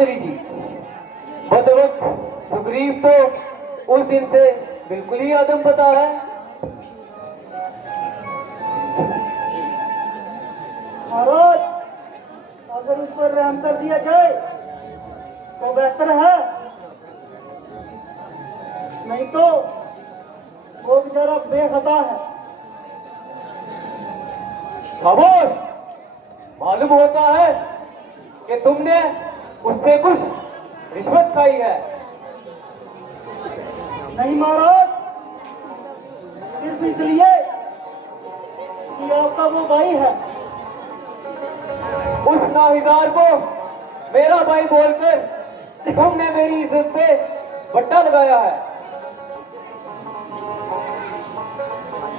मंत्री जी, बदवक्त सुग्रीव तो उस दिन से बिल्कुल ही अदम पता है। महाराज, अगर उस पर रहम कर दिया जाए तो बेहतर है, नहीं तो वो बेचारा बेखता है। खामोश! मालूम होता है कि तुमने उससे कुछ रिश्वत खाई है। नहीं महाराज, सिर्फ इसलिए कि आपका वो भाई है। उस नाहिदार को मेरा भाई बोलकर तुमने मेरी इज्जत पे बट्टा लगाया है।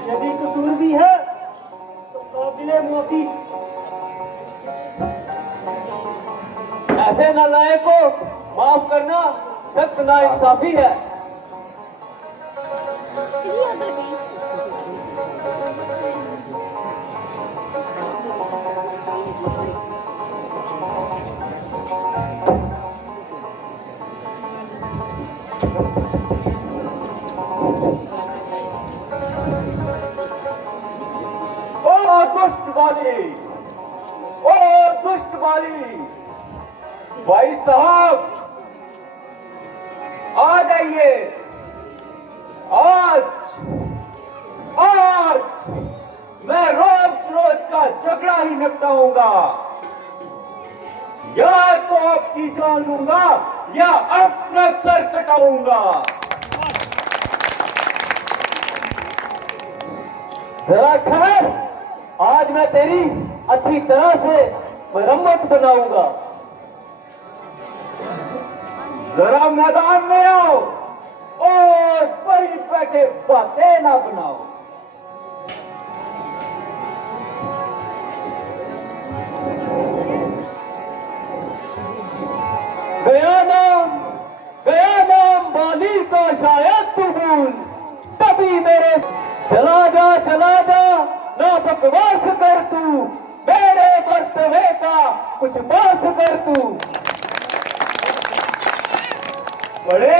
यदि कसूर भी है तो काबिले मुआफी। ऐसे नालायक को माफ करना सख्त नाइंसाफी है। ओ दुष्ट बाली, भाई साहब आ जाइए। आज आज मैं रोज रोज का झगड़ा ही निपटाऊंगा। या तो आपकी जान लूंगा या अपना सर कटाऊंगा। जरा ठहर, आज मैं तेरी अच्छी तरह से मरम्मत बनाऊंगा। जरा मैदान में आओ और वहीं बैठे बातें ना बनाओ। गया नाम बाली का शायद तू भूल, तभी मेरे चला जा ना बकवास कर तू, मेरे मर्तबे का कुछ बात कर तू। बड़े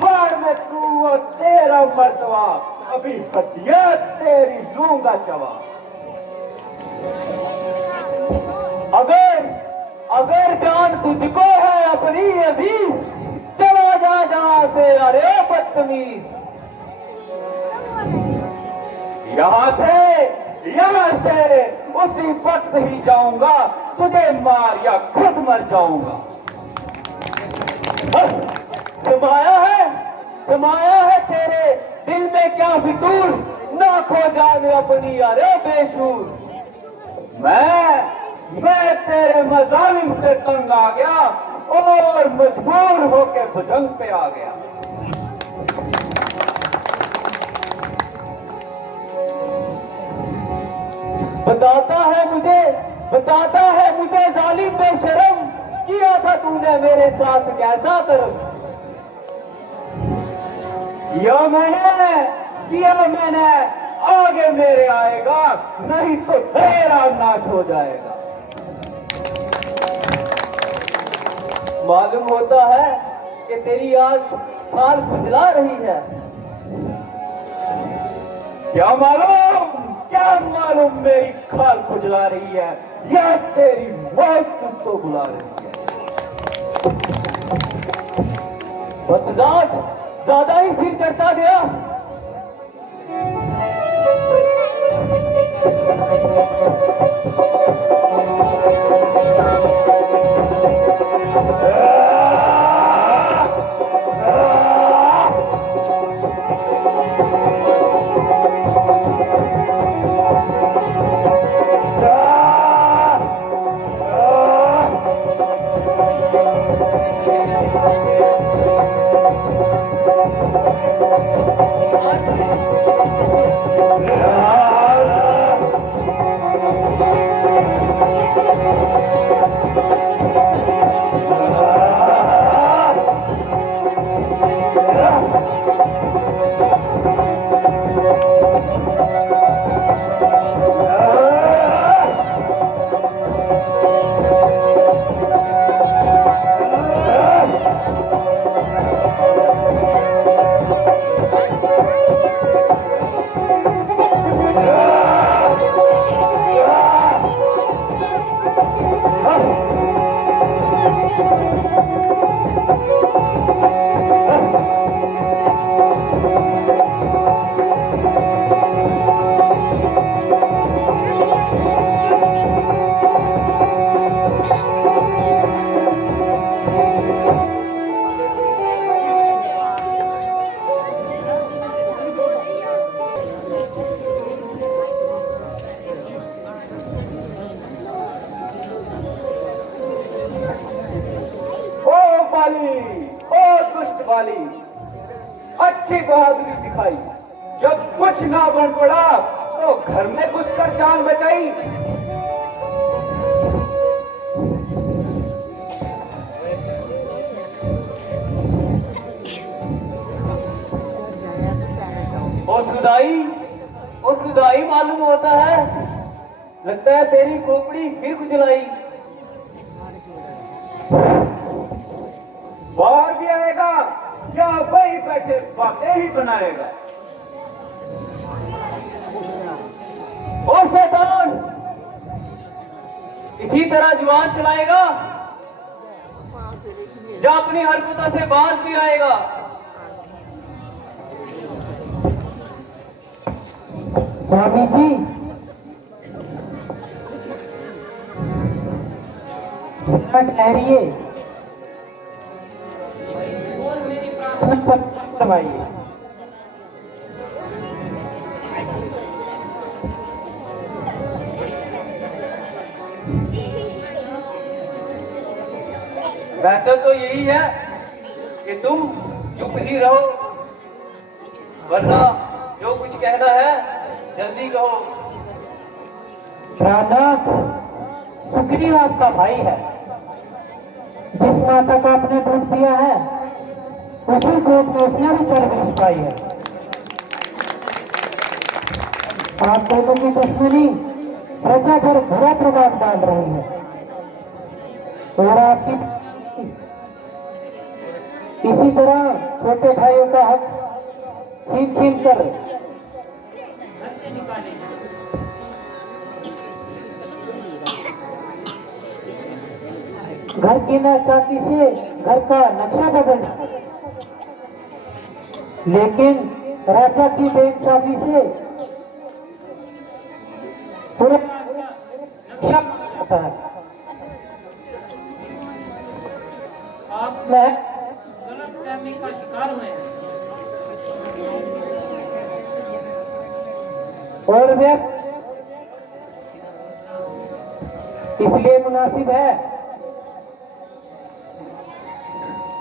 भाड़ में तू और तेरा मर्तबा, अभी हटिया तेरी लूंगा चवा। अगर जान तुझको है अपनी अजीज, चला जा जहां से, अरे बदतमीज। यहाँ से उसी वक्त ही जाऊंगा, तुझे मार या खुद मर जाऊंगा। समाया है तेरे दिल में क्या फितूर, ना खो जाने अपनी अरे बेशूर। मैं तेरे मजालिम से तंग आ गया और मजबूर होके भुजंग पे आ गया। बताता है मुझे जालिम बेशरम, किया था तूने मेरे साथ कैसा कर्म। किया मैंने, आगे मेरे आएगा, नहीं तो तेरा नाश हो जाएगा। मालूम होता है कि तेरी आज खाल खुजला रही है। क्या मालूम मेरी खाल खुजला रही है या तेरी मौत तुझको बुला रही है। बददाद ज्यादा ही सिर चढ़ता गया। ओ बाली, ओ दुष्ट बाली, अच्छी बहादुरी दिखाई। जब कुछ ना बन पड़ा तो घर में घुसकर जान बचाई। ओ सुदाई मालूम होता है। लगता है तेरी खोपड़ी फिर कुचलाई। बाहर भी आएगा या वही बैठे बातें ही बनाएगा। ओ शैतान, इसी तरह जुबान चलाएगा या अपनी हरकतों से बाज भी आएगा। स्वामी जी, ठहरिए, करवाइए। बेहतर तो यही है कि तुम चुप ही रहो, वरना जो कुछ कहना है जल्दी कहो। रानाथ, सुग्रीव आपका भाई है। जिस माता का आपने दूध दिया है उसी गोद में उसने भी परवरिश पाई है। आप दोनों की दुश्मनी प्रजा पर बुरा प्रभाव डाल रही है और आपकी इसी तरह छोटे भाइयों का हक छीन छीन कर घर की नाचाकी से घर का नक्शा बदल, लेकिन राजा की बेइंसाफी से पूरा नक्शा होता है। आप मैं गलत फहमी का शिकार हुए हैं। और व्यक्त इसलिए मुनासिब है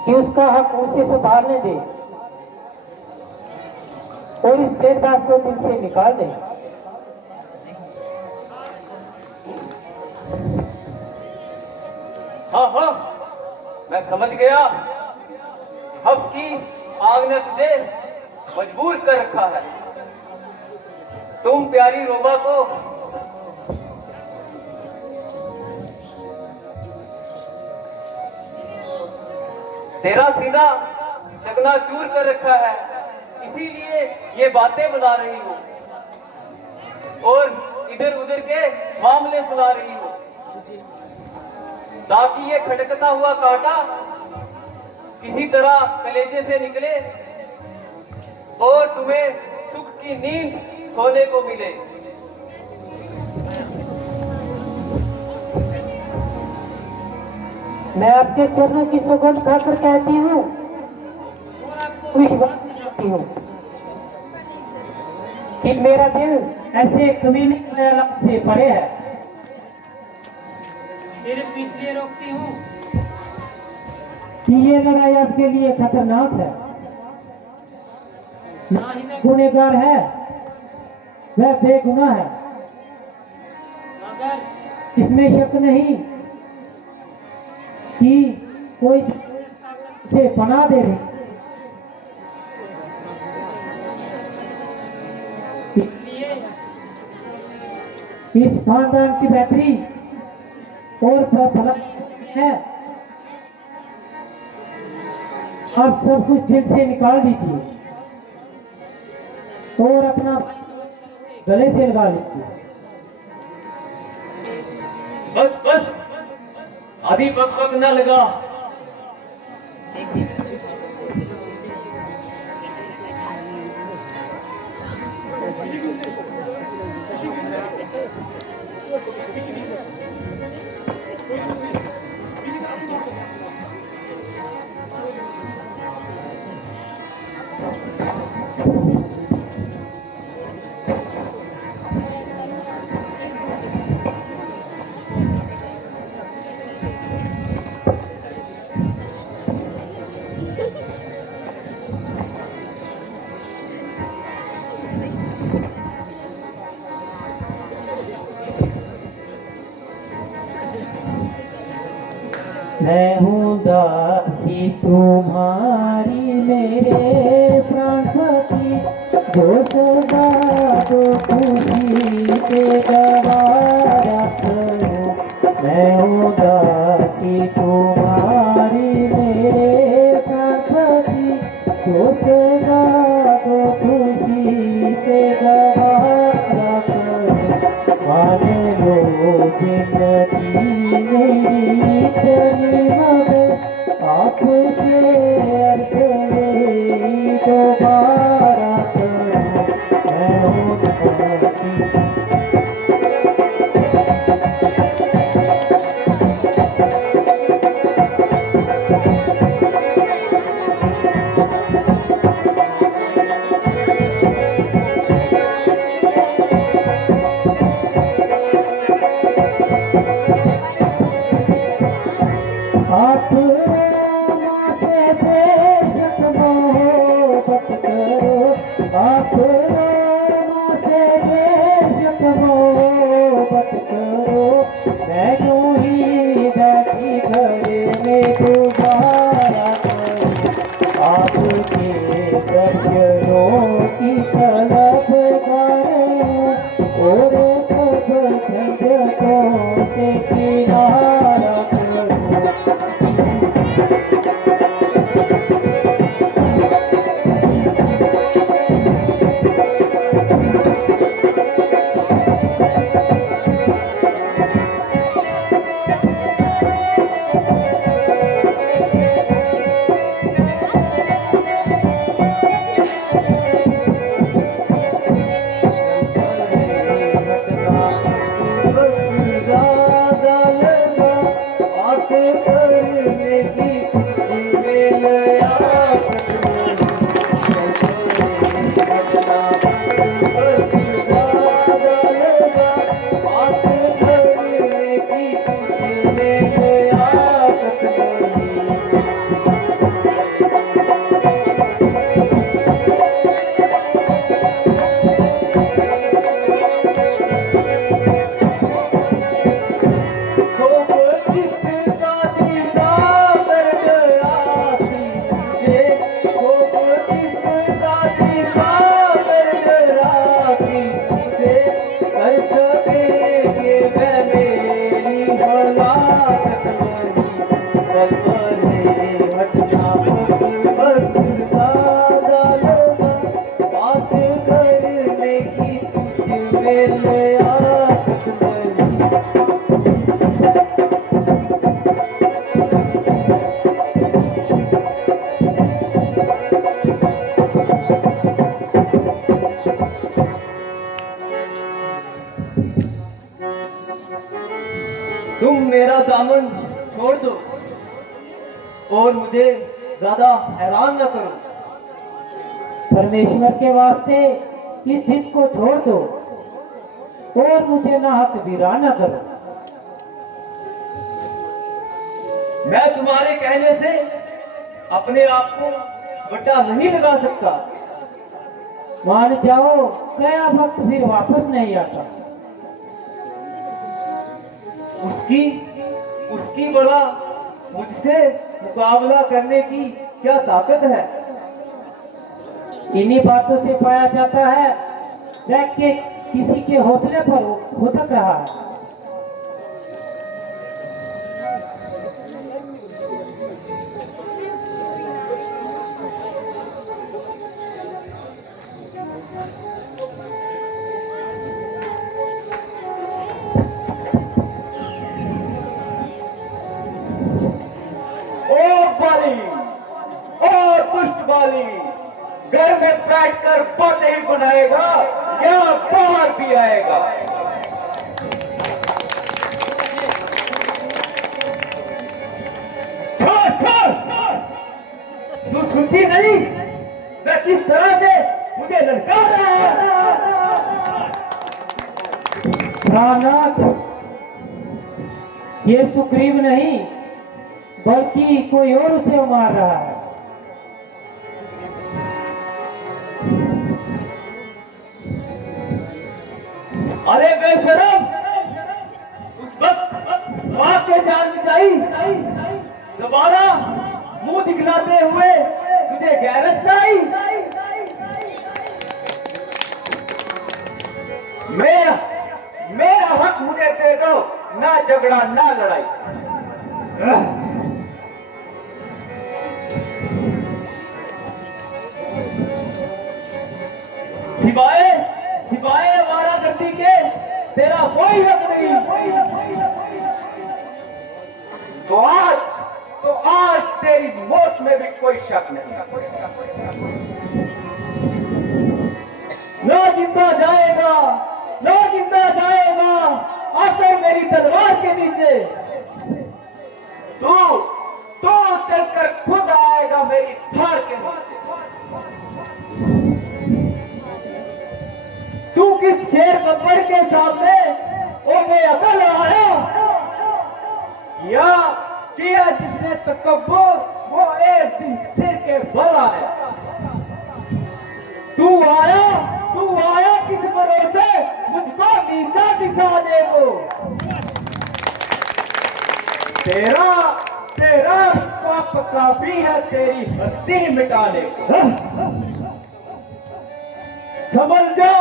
कि उसका हक उसे संभालने दे और इस भेदभाव को दिल से निकाल दे। हाँ हाँ, मैं समझ गया। हफ्स की आग ने तुझे मजबूर कर रखा है। तुम प्यारी रोबा को तेरा सीना चकनाचूर कर रखा है, इसीलिए ये बातें बुला रही हो और इधर उधर के मामले सुना रही हो, ताकि ये खटकता हुआ कांटा किसी तरह कलेजे से निकले और तुम्हें सुख की नींद सोने को मिले। मैं आपके चरणों की सौगंध खाकर कहती हूँ, विश्वास करती हूँ कि मेरा दिल ऐसे कमीने से परे है। सिर्फ इसलिए रोकती हूँ कि ये लड़ाई आपके लिए खतरनाक है। ना ही मैं, गुनहगार है, वह बेगुनाह है, मगर इसमें शक नहीं कि कोई से पनाह दे दे। इसलिए इस खानदान की बेहतरी और भलाई है। आप सब कुछ दिल से निकाल दीजिए और अपना गले से लगा लीजिए। बस बस, आदि बक बक न लगा। मैं हूँ दासी तुम्हारी मेरे प्राणपति, जो सदा तो खुशी से गवारा करो। मैं हूँ दासी तुम्हारी मेरे प्राणपति, जो सदा तो खुशी से गवारा करो। मान लो जिंदगी मेरी इतनी मगर, आपसे अर्ज मेरी दोबारा करो। मैं हूँ दासी आप रामा से बेशक मोहब्बत करो। आप रामा से बेशक मोहब्बत करो। मैं यूं ही बैठी घर में गुजारा करूं। आपके दर्शनों की तलब करूं, और सब झंझटों से किनारा करूं। तुम मेरा दामन छोड़ दो और मुझे ज्यादा हैरान न करो। परमेश्वर के वास्ते इस जिद को छोड़ दो और मुझे नाहक वीराना करो। मैं तुम्हारे कहने से अपने आप को बट्टा नहीं लगा सकता। मान जाओ, गया वक्त फिर वापस नहीं आता। उसकी उसकी बड़ा मुझसे मुकाबला करने की क्या ताकत है? इन्हीं बातों से पाया जाता है देख के किसी के हौसले पर हुतक रहा है। बाली, घर में बैठकर बातें ही बनाएगा या बाहर भी आएगा? तू सुनती नहीं मैं किस तरह से मुझे ललकार रहा है? रामनाथ, ये सुग्रीव नहीं बल्कि कोई और उसे मार रहा है। अरे बेशरम, उस वक्त बाप के जान बचाई, दोबारा मुंह दिखलाते हुए तुझे गैरत न आई? मेरा हक मुझे दे दो, ना झगड़ा ना लड़ाई। सिवाय सिवाय वारागर्दी के तेरा कोई हक नहीं। तो आज तेरी मौत में भी कोई शक नहीं। ना जिंदा जाएगा, ना जिंदा जाएगा आकर मेरी तलवार के नीचे। तू चलकर खुद आएगा मेरी धार के नीचे। तू किस शेर गब्बर के सामने ओ मैं अकल आया? किया जिसने तकब्बुर, वो एक दिन सिर के बल आया। तू आया किस भरोसे मुझको नीचा दिखाने को? तेरा पाप काफी है तेरी हस्ती मिटाने को। समझ जा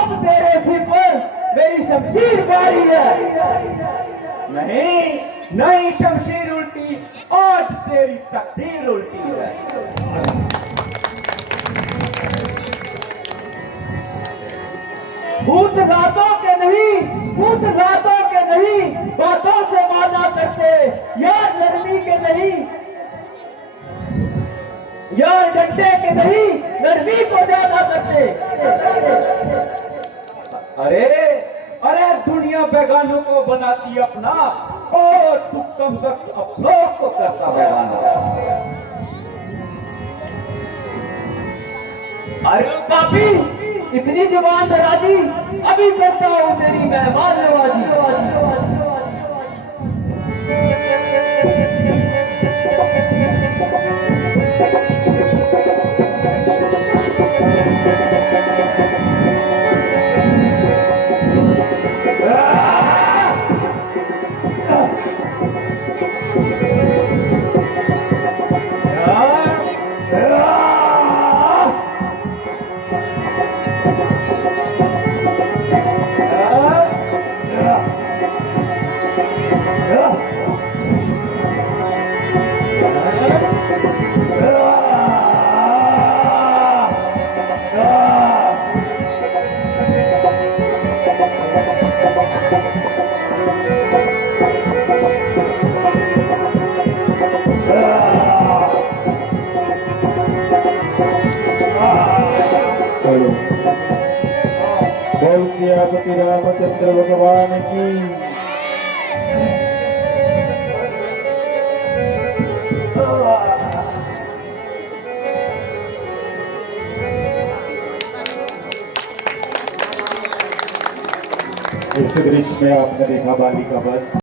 अब तेरे सिर पर मेरी शमशीर बारी है। नहीं शमशीर उल्टी, आज तेरी तकदीर उल्टी है। भूत गातों के नहीं बातों से माना करते, यार नरमी के नहीं, यार डंडे के नहीं नरमी को ज्यादा करते। अरे दुनिया बेगानों को बनाती अपना, और तू कम वक्त अफसोस को करता बेगाना। अरे पापी, इतनी जुबान दराजी, अभी करता हूं तेरी मेहमान नवाजी। बोल सियापति रामचंद्र भगवान की। इस दृश्य में आपने देखा बाली का वध।